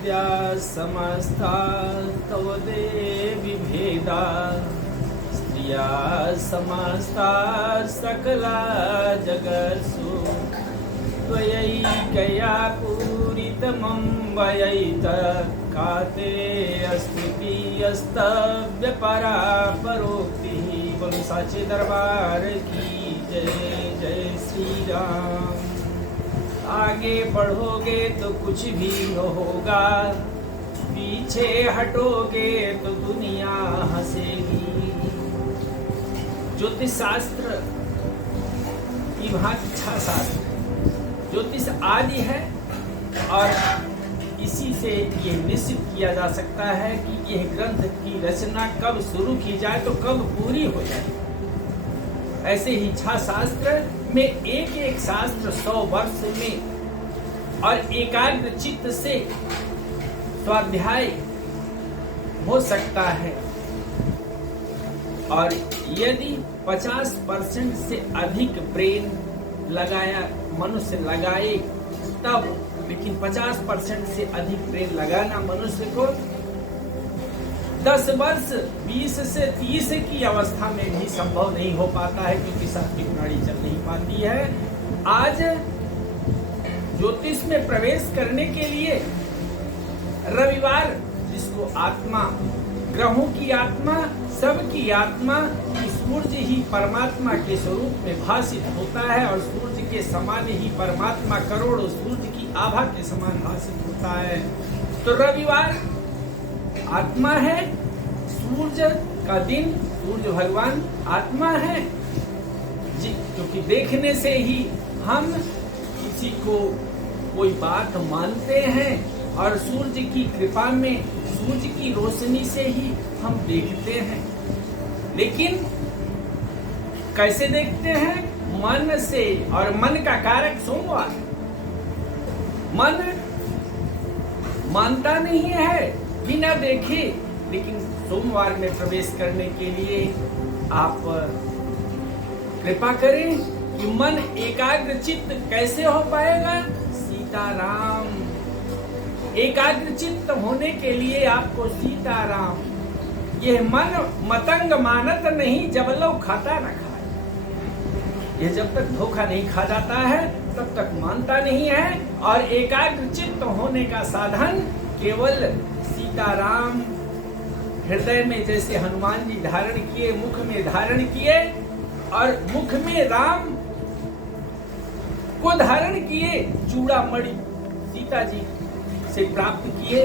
विद्या समस्ता तव देवी भेदा स्त्रिया समस्ता सकला जगत्सु त्वयैकया पूरितमं वयैत काते अस्तियस्तव्यपरा परोक्तिः। बोलो साचे दरबार की जय। जय श्री राम। आगे बढ़ोगे तो कुछ भी न होगा, पीछे हटोगे तो दुनिया हंसेगी। ज्योतिष शास्त्र की भांति छह शास्त्र। ज्योतिष आदि है और इसी से ये निश्चित किया जा सकता है कि यह ग्रंथ की रचना कब शुरू की जाए तो कब पूरी हो जाए। ऐसे ही छह शास्त्र में एक एक शास्त्र 100 वर्ष में और एकाग्र चित्त से स्वाध्याय हो सकता है। और यदि 50% से अधिक ब्रेन लगाया मनुष्य लगाए तब, लेकिन 50% से अधिक ब्रेन लगाना मनुष्य को 10 वर्ष 20 से 30 की अवस्था में भी संभव नहीं हो पाता है, क्योंकि सात्विक नाड़ी चल नहीं पाती है। आज ज्योतिष में प्रवेश करने के लिए रविवार, जिसको आत्मा, ग्रहों की आत्मा, सबकी आत्मा, सूर्य ही परमात्मा के स्वरूप में भाषित होता है और सूर्य के समान ही परमात्मा करोड़ों सूर्य की आभा के समान भाषित होता है। तो रविवार आत्मा है, सूर्य का दिन, सूर्य भगवान आत्मा है जी, क्योंकि देखने से ही हम किसी को कोई बात मानते हैं और सूर्य की कृपा में, सूर्य की रोशनी से ही हम देखते हैं। लेकिन कैसे देखते हैं? मन से, और मन का कारक सोमवार। मन मानता नहीं है बिना देखे, लेकिन सोमवार में प्रवेश करने के लिए आप कृपा करें कि मन एकाग्र चित्त कैसे हो पाएगा? सीताराम। एकाग्र चित्त होने के लिए आपको सीताराम। यह मन मतंग मानत नहीं, जब लो खाता न खाए। यह जब तक धोखा नहीं खा जाता है तब तक मानता नहीं है। और एकाग्र चित्त होने का साधन केवल सीताराम हृदय में, जैसे हनुमान जी धारण किए, मुख में धारण किए और मुख में राम को धारण किए, चूड़ामणि सीता जी से प्राप्त किए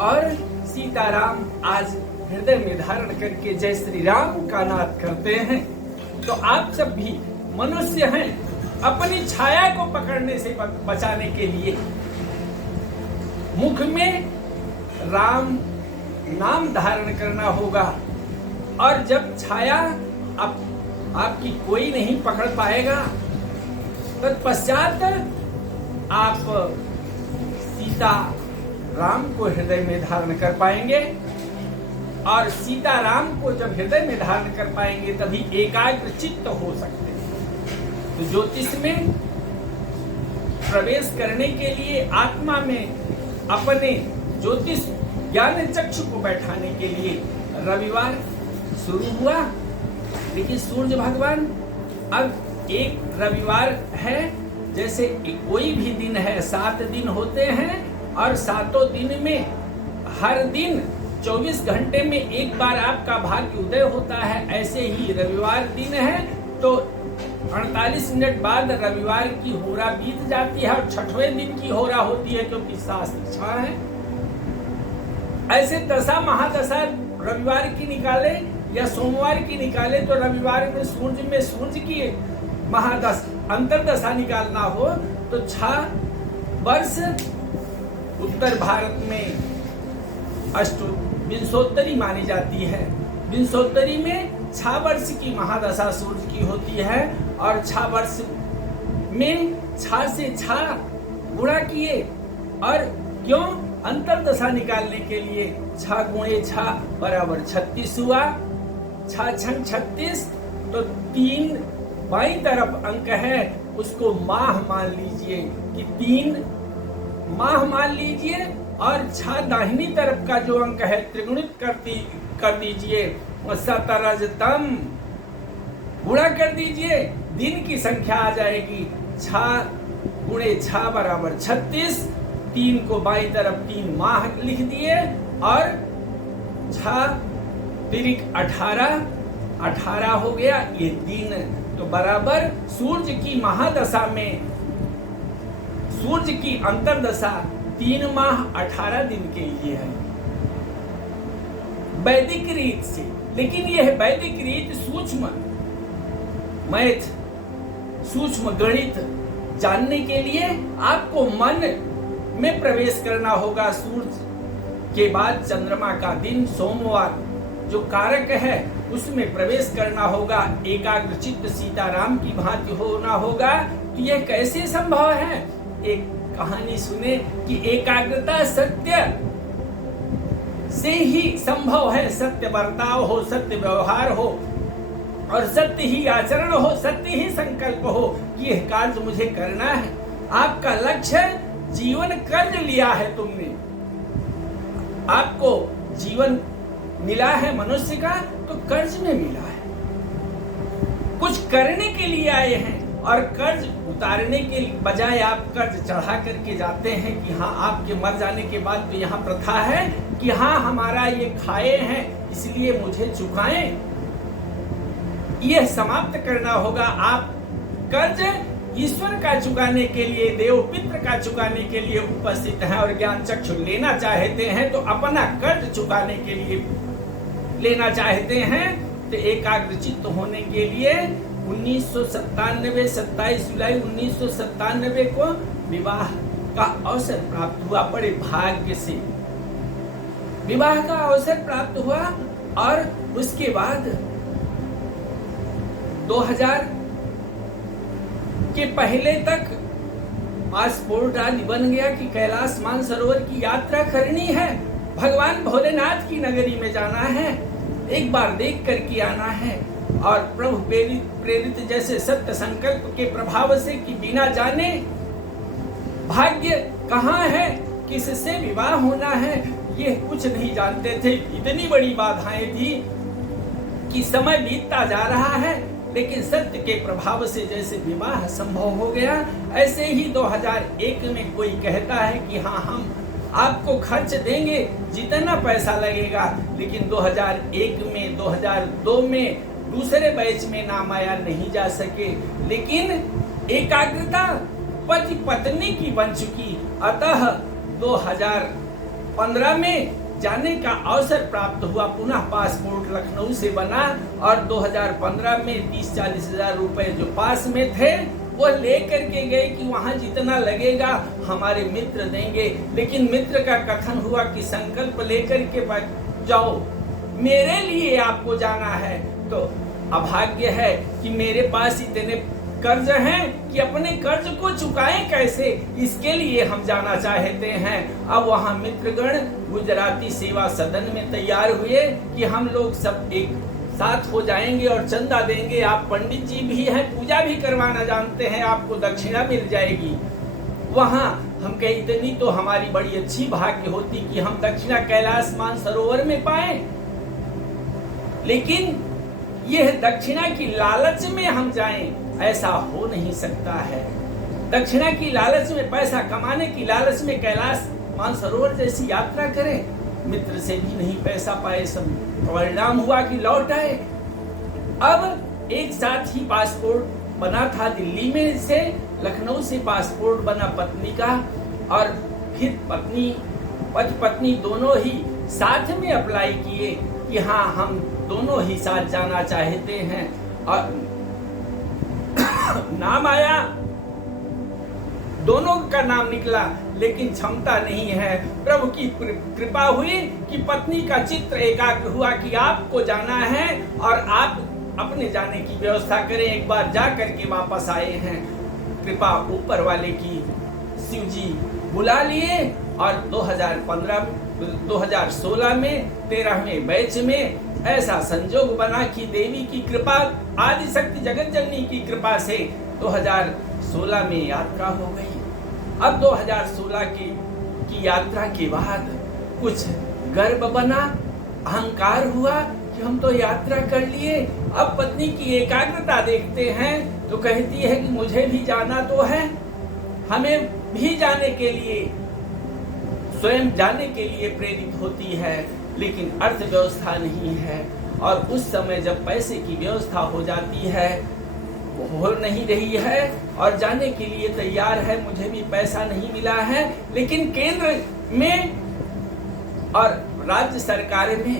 और सीताराम आज हृदय में धारण करके जय श्री राम का नाद करते हैं। तो आप सब भी मनुष्य हैं, अपनी छाया को पकड़ने से बचाने के लिए मुख में राम नाम धारण करना होगा। और जब छाया आपकी कोई नहीं पकड़ पाएगा, तत्पश्चात आप सीता राम को हृदय में धारण कर पाएंगे। और सीता राम को जब हृदय में धारण कर पाएंगे तभी एकाग्र चित्त हो सकते हैं। तो ज्योतिष में प्रवेश करने के लिए आत्मा में अपने ज्योतिष ज्ञान चक्षु को बैठाने के लिए रविवार शुरू हुआ। लेकिन सूर्य भगवान अब एक रविवार है, जैसे कोई भी दिन है, 7 दिन होते हैं और 7 दिन में हर दिन 24 घंटे में एक बार आपका भाग्य उदय होता है। ऐसे ही रविवार दिन है तो 48 मिनट बाद रविवार की होरा बीत जाती है और 6वें दिन की होरा होती है, क्योंकि शास्त्र 6 है। ऐसे दशा महादशा रविवार की निकाले या सोमवार की निकाले तो रविवार में सूर्य की अंतरदशा निकालना हो तो 6 वर्ष उत्तर भारत में विंशोत्तरी मानी जाती है। विंशोत्तरी में 6 वर्ष की महादशा सूर्य की होती है और 6 वर्ष में 6 से 6 गुणा किए। और क्यों? अंतरदशा निकालने के लिए 6 गुणे 6 बराबर 36 हुआ। 6 छंग 36, तो 3 बाईं तरफ अंक है, उसको माह मान लीजिए कि 3 माह मान लीजिए और 6 दाहिनी तरफ का जो अंक है त्रिगुणित कर दीजिए, शतरजतम गुणा कर दीजिए, दिन की संख्या आ जाएगी 6 गुणे 6 बराबर 36, 3 को बाईं तरफ 3 माह लिख दिए और 6 तिरिक 18 हो गया ये दिन। तो बराबर सूर्य की महादशा में सूर्य की अंतरदशा 3 माह 18 दिन के लिए है वैदिक रीत से। लेकिन यह वैदिक रीत सूक्ष्म मैथ, सूक्ष्म गणित जानने के लिए आपको मन में प्रवेश करना होगा। सूर्य के बाद चंद्रमा का दिन सोमवार जो कारक है उसमें प्रवेश करना होगा, एकाग्र चित्त सीताराम की भांति होना होगा। तो यह कैसे संभव है? एक कहानी सुने कि एकाग्रता सत्य से ही संभव है। सत्य बर्ताव हो, सत्य व्यवहार हो और सत्य ही आचरण हो, सत्य ही संकल्प हो कि यह कार्य मुझे करना है। आपका लक्ष्य जीवन कर्ज लिया है तुमने, आपको जीवन मिला है मनुष्य का तो कर्ज में मिला है। कुछ करने के लिए आए हैं और कर्ज उतारने के बजाय आप कर्ज चढ़ा करके जाते हैं कि हाँ आपके मर जाने के बाद तो यहाँ प्रथा है कि हाँ हमारा ये खाए हैं इसलिए मुझे चुकाएं। यह समाप्त करना होगा। आप कर्ज ईश्वर का चुकाने के लिए, देव पितृ का चुकाने के लिए उपस्थित हैं और ज्ञान चक्षु लेना चाहते हैं तो अपना कर्ज चुकाने के लिए लेना चाहते हैं। तो एकाग्रचित्त होने के लिए 1997 27 जुलाई 1997 को विवाह का अवसर प्राप्त हुआ। बड़े भाग्य से विवाह का अवसर प्राप्त हुआ और उसके बाद 2000 के पहले तक पासपोर्ट आदि बन गया कि कैलाश मानसरोवर की यात्रा करनी है, भगवान भोलेनाथ की नगरी में जाना है, एक बार देख करके आना है। और प्रभु प्रेरित जैसे सत्य संकल्प के प्रभाव से कि बिना जाने भाग्य कहाँ है, किससे विवाह होना है, ये कुछ नहीं जानते थे। इतनी बड़ी बाधाएं थी कि समय बीतता जा रहा है, लेकिन सत्य के प्रभाव से जैसे विवाह संभव हो गया, ऐसे ही 2001 में कोई कहता है कि हाँ हम आपको खर्च देंगे जितना पैसा लगेगा। लेकिन 2001 में 2002 में दूसरे बैच में नाम आया, नहीं जा सके। लेकिन एकाग्रता पति पत्नी की बन चुकी, अतः 2015 में जाने का अवसर प्राप्त हुआ। पुनः पासपोर्ट लखनऊ से बना और 2015 में 30-40 हजार रुपए जो पास में थे वो ले करके गए कि वहाँ जितना लगेगा हमारे मित्र देंगे। लेकिन मित्र का कथन हुआ कि संकल्प लेकर के जाओ, मेरे लिए आपको जाना है। तो अभाग्य है कि मेरे पास इतने कर्ज हैं कि अपने कर्ज को चुकाएं कैसे, इसके लिए हम जाना चाहते हैं। अब वहाँ मित्रगण गुजराती सेवा सदन में तैयार हुए कि हम लोग सब एक साथ हो जाएंगे और चंदा देंगे। आप पंडित जी भी हैं, पूजा भी करवाना जानते हैं, आपको दक्षिणा मिल जाएगी। वहाँ हम कहे इतनी तो हमारी बड़ी अच्छी भाग्य होती कि हम दक्षिणा कैलाश मानसरोवर में पाए। लेकिन यह दक्षिणा की लालच में हम जाएं, ऐसा हो नहीं सकता है। दक्षिणा की लालच में, पैसा कमाने की लालच में कैलाश मानसरोवर जैसी यात्रा करें, मित्र से भी नहीं पैसा पाए, सब परिणाम हुआ कि लौट आए। अब एक साथ ही पासपोर्ट बना था दिल्ली में से, लखनऊ से पासपोर्ट बना पत्नी का, और फिर पति पत्नी दोनों ही साथ में अप्लाई किए कि हाँ हम दोनों ही साथ जाना चाहते हैं। और नाम आया, दोनों का नाम निकला, लेकिन क्षमता नहीं है। प्रभु की कृपा हुई कि पत्नी का चित्त एकाग्र हुआ कि आपको जाना है और आप अपने जाने की व्यवस्था करें। एक बार जा करके वापस आए हैं, कृपा ऊपर वाले की, शिव जी बुला लिए। और 2016 में 13वें बैच में ऐसा संजोग बना कि देवी की कृपा, आदि शक्ति जगत जननी की कृपा से 2016 में यात्रा हो गई। अब 2016 के कि यात्रा के बाद कुछ गर्व बना, अहंकार हुआ कि हम तो यात्रा कर लिए। अब पत्नी की एकाग्रता देखते हैं तो कहती है कि मुझे भी जाना तो है, हमें भी जाने के लिए, स्वयं जाने के लिए प्रेरित होती है, लेकिन अर्थव्यवस्था नहीं है। और उस समय जब पैसे की व्यवस्था हो जाती है, हो नहीं रही है और जाने के लिए तैयार है, मुझे भी पैसा नहीं मिला है, लेकिन केंद्र में और राज्य सरकार में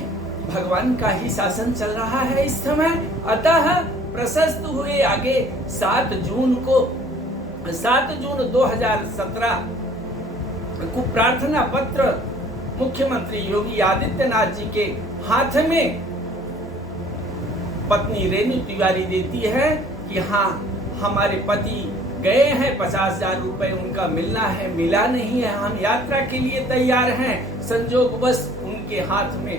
भगवान का ही शासन चल रहा है इस समय। अतः प्रशस्त हुए आगे 7 जून 2017 को प्रार्थना पत्र मुख्यमंत्री योगी आदित्यनाथ जी के हाथ में पत्नी रेणु तिवारी देती है कि हाँ, हमारे पति गए हैं, 50,000 रुपए उनका मिलना है, मिला नहीं है, हम यात्रा के लिए तैयार हैं। संजोगवश उनके हाथ में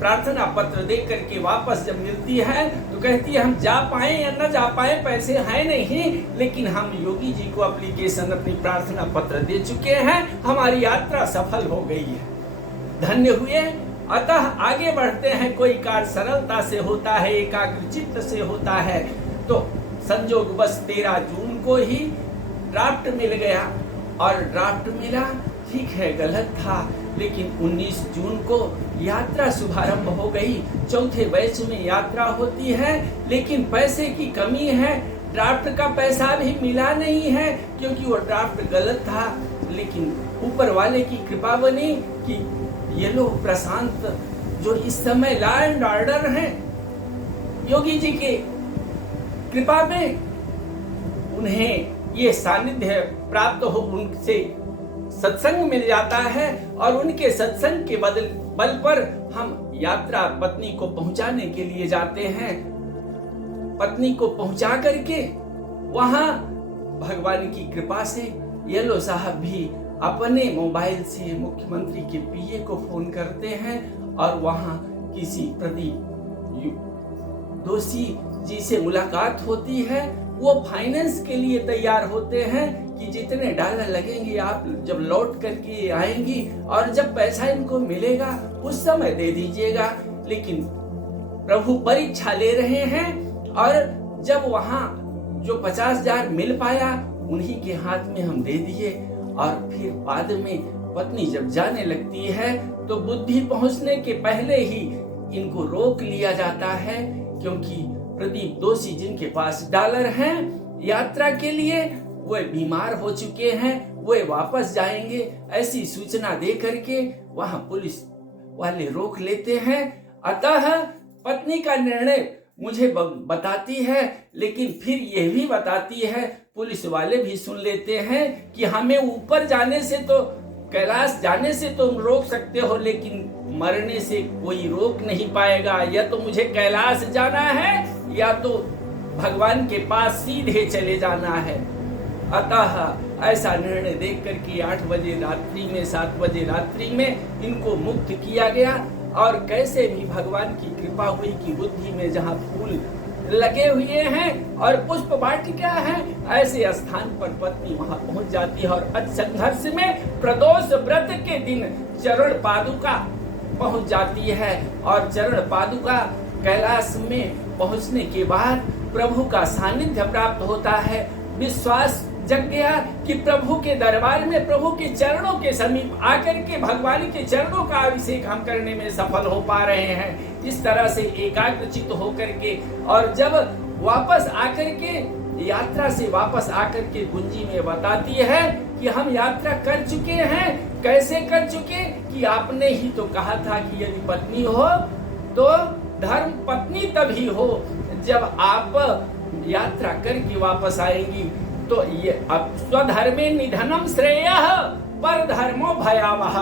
प्रार्थना पत्र दे करके वापस जब मिलती है तो कहती है हम जा पाए या न जा पाए, पैसे हैं नहीं, लेकिन हम योगी जी को एप्लीकेशन, अपनी प्रार्थना पत्र दे चुके हैं, हमारी यात्रा सफल हो गई है, धन्य हुए। अतः आगे बढ़ते हैं। कोई कार्य सरलता से होता है, एकाग्रचित्त से होता है। तो संजोगवश 13 जून को ही ड्राफ्ट मिल गया, और ड्राफ्ट मिला, ठीक है, गलत था, लेकिन 19 जून को यात्रा शुभारंभ हो गई। चौथे बैच में यात्रा होती है, लेकिन पैसे की कमी है, ड्राफ्ट का पैसा भी मिला नहीं है, क्योंकि वो ड्राफ्ट गलत था। लेकिन ऊपर वाले की कृपा बनी कि ये लोग प्रशांत, जो इस समय लॉ एंड ऑर्डर हैं, योगी जी के कृपा में उन्हें ये सानिध्य प्राप्त हो, उनसे सत्संग मिल जाता है, और उनके सत्संग के बल पर हम यात्रा पत्नी को पहुंचाने के लिए जाते हैं। पत्नी को पहुंचा करके वहां भगवान की कृपा से येलो साहब भी अपने मोबाइल से मुख्यमंत्री के पीए को फोन करते हैं, और वहां किसी प्रदीप दोषी जी से मुलाकात होती है। वो फाइनेंस के लिए तैयार होते हैं कि जितने डॉलर लगेंगे आप जब लौट करके आएंगी, और जब पैसा इनको मिलेगा उस समय दे दीजिएगा। लेकिन प्रभु परीक्षा ले रहे हैं, और जब वहां जो 50,000 मिल पाया उन्हीं के हाथ में हम दे दिए। और फिर बाद में पत्नी जब जाने लगती है तो बुद्धि पहुंचने के पहले ही इनको रोक लिया जाता है, क्योंकि प्रदीप दोषी जिनके पास डॉलर हैं यात्रा के लिए, वे बीमार हो चुके हैं, वे वापस जाएंगे, ऐसी सूचना दे करके वहां पुलिस वाले रोक लेते हैं। अतः पत्नी का निर्णय मुझे बताती है, लेकिन फिर यह भी बताती है, पुलिस वाले भी सुन लेते हैं कि हमें ऊपर जाने से, तो कैलाश जाने से तुम रोक सकते हो, लेकिन मरने से कोई रोक नहीं पाएगा। या तो मुझे कैलाश जाना है, या तो भगवान के पास सीधे चले जाना है। अतः ऐसा निर्णय देख करके 8 बजे रात्रि में, 7 बजे रात्रि में इनको मुक्त किया गया। और कैसे भी भगवान की कृपा हुई कि बुद्धि में जहाँ फूल लगे हुए हैं और पुष्प वाटिका है, ऐसे स्थान पर पत्नी वहां पहुंच जाती है। और संघर्ष में प्रदोष व्रत के दिन चरण पादुका पहुंच जाती है, और चरण पादुका कैलाश में पहुंचने के बाद प्रभु का सानिध्य प्राप्त होता है। विश्वास जग गया कि प्रभु के दरबार में, प्रभु के चरणों के समीप आकर के भगवान के चरणों का अभिषेक हम करने में सफल हो पा रहे हैं। इस तरह से एकाग्रचित्त होकर के, और जब वापस आकर के यात्रा से वापस आकर के गुंजी में बताती है कि हम यात्रा कर चुके हैं। कैसे कर चुके? कि आपने ही तो कहा था कि यदि पत्नी हो तो धर्म पत्नी तभी हो जब आप यात्रा करके वापस आएंगी। तो ये अब स्वधर्मे निधनम श्रेयः पर धर्मो भयावह,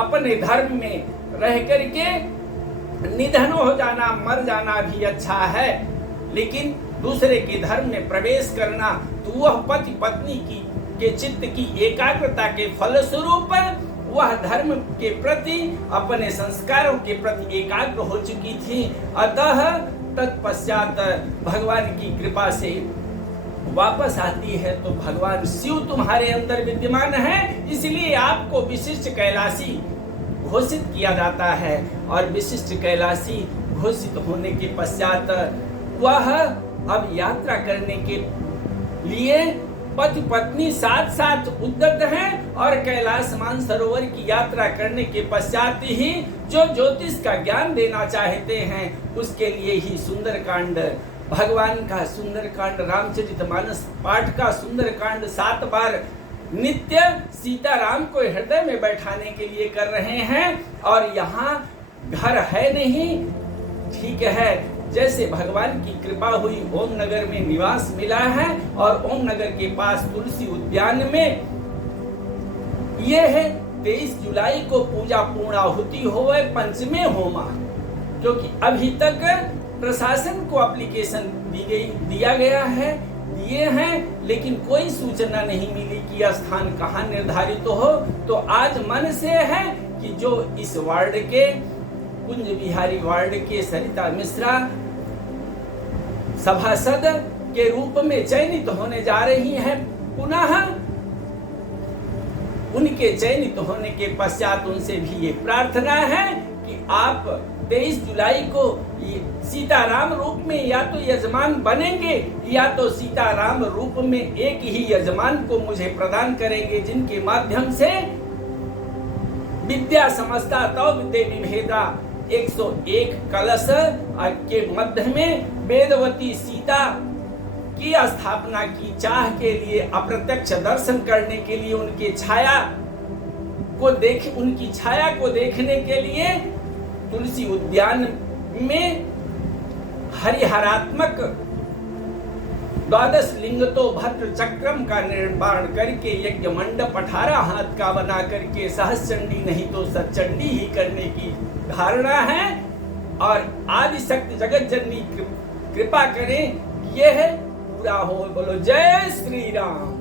अपने धर्म में रह करके निधन हो जाना, मर जाना भी अच्छा है, लेकिन दूसरे के धर्म में प्रवेश करना तो वह पति पत्नी की के चित्त की एकाग्रता के फलस्वरूप वह धर्म के प्रति, अपने संस्कारों के प्रति एकाग्र हो चुकी थी। अतः तत्पश्चात भगवान की कृपा से वापस आती है तो भगवान शिव तुम्हारे अंदर विद्यमान है, इसलिए आपको विशिष्ट कैलाशी घोषित किया जाता है। और विशिष्ट कैलाशी घोषित होने के पश्चात वह अब यात्रा करने के लिए पति पत्नी साथ साथ उद्यत हैं और कैलाश मानसरोवर की यात्रा करने के पश्चात ही जो ज्योतिष का ज्ञान देना चाहते हैं उसके लिए ही सुंदरकांड, भगवान का सुंदरकांड, रामचरितमानस पाठ का सुंदरकांड 7 बार नित्य सीताराम को हृदय में बैठाने के लिए कर रहे हैं। और यहाँ घर है नहीं, ठीक है, जैसे भगवान की कृपा हुई ओम नगर में निवास मिला है और ओम नगर के पास तुलसी उद्यान में ये है 23 जुलाई को पूजा पूर्णाहुति होवे पंचमे होमा, क्योंकि अभी तक प्रशासन को एप्लीकेशन दिया गया है, दिए हैं, लेकिन कोई सूचना नहीं मिली कि स्थान कहाँ निर्धारित हो। तो आज मन से है कि जो इस वार्ड के कुंज बिहारी वार्ड के सरिता मिश्रा सभासद के रूप में चयनित होने जा रही हैं, पुनः उनके चयनित होने के पश्चात उनसे भी ये प्रार्थना है कि आप 23 जुलाई को सीताराम रूप में या तो यजमान बनेंगे या तो सीताराम रूप में एक ही यजमान को मुझे प्रदान करेंगे, जिनके माध्यम से विद्या समस्ता तौ देवी भेदा 101 कलश के मध्य में वेदवती सीता की स्थापना की चाह के लिए अप्रत्यक्ष दर्शन करने के लिए उनकी छाया को देखने के लिए तुलसी उद्यान में हरिहरात्मक 12 लिंग तो भद्र चक्रम का निर्माण करके यज्ञ मंडप 18 हाथ का बना करके सहस्रचंडी नहीं तो सतचंडी ही करने की धारणा है। और आदि शक्ति जगत जननी कृपा करें, यह पूरा हो। बोलो जय श्री राम।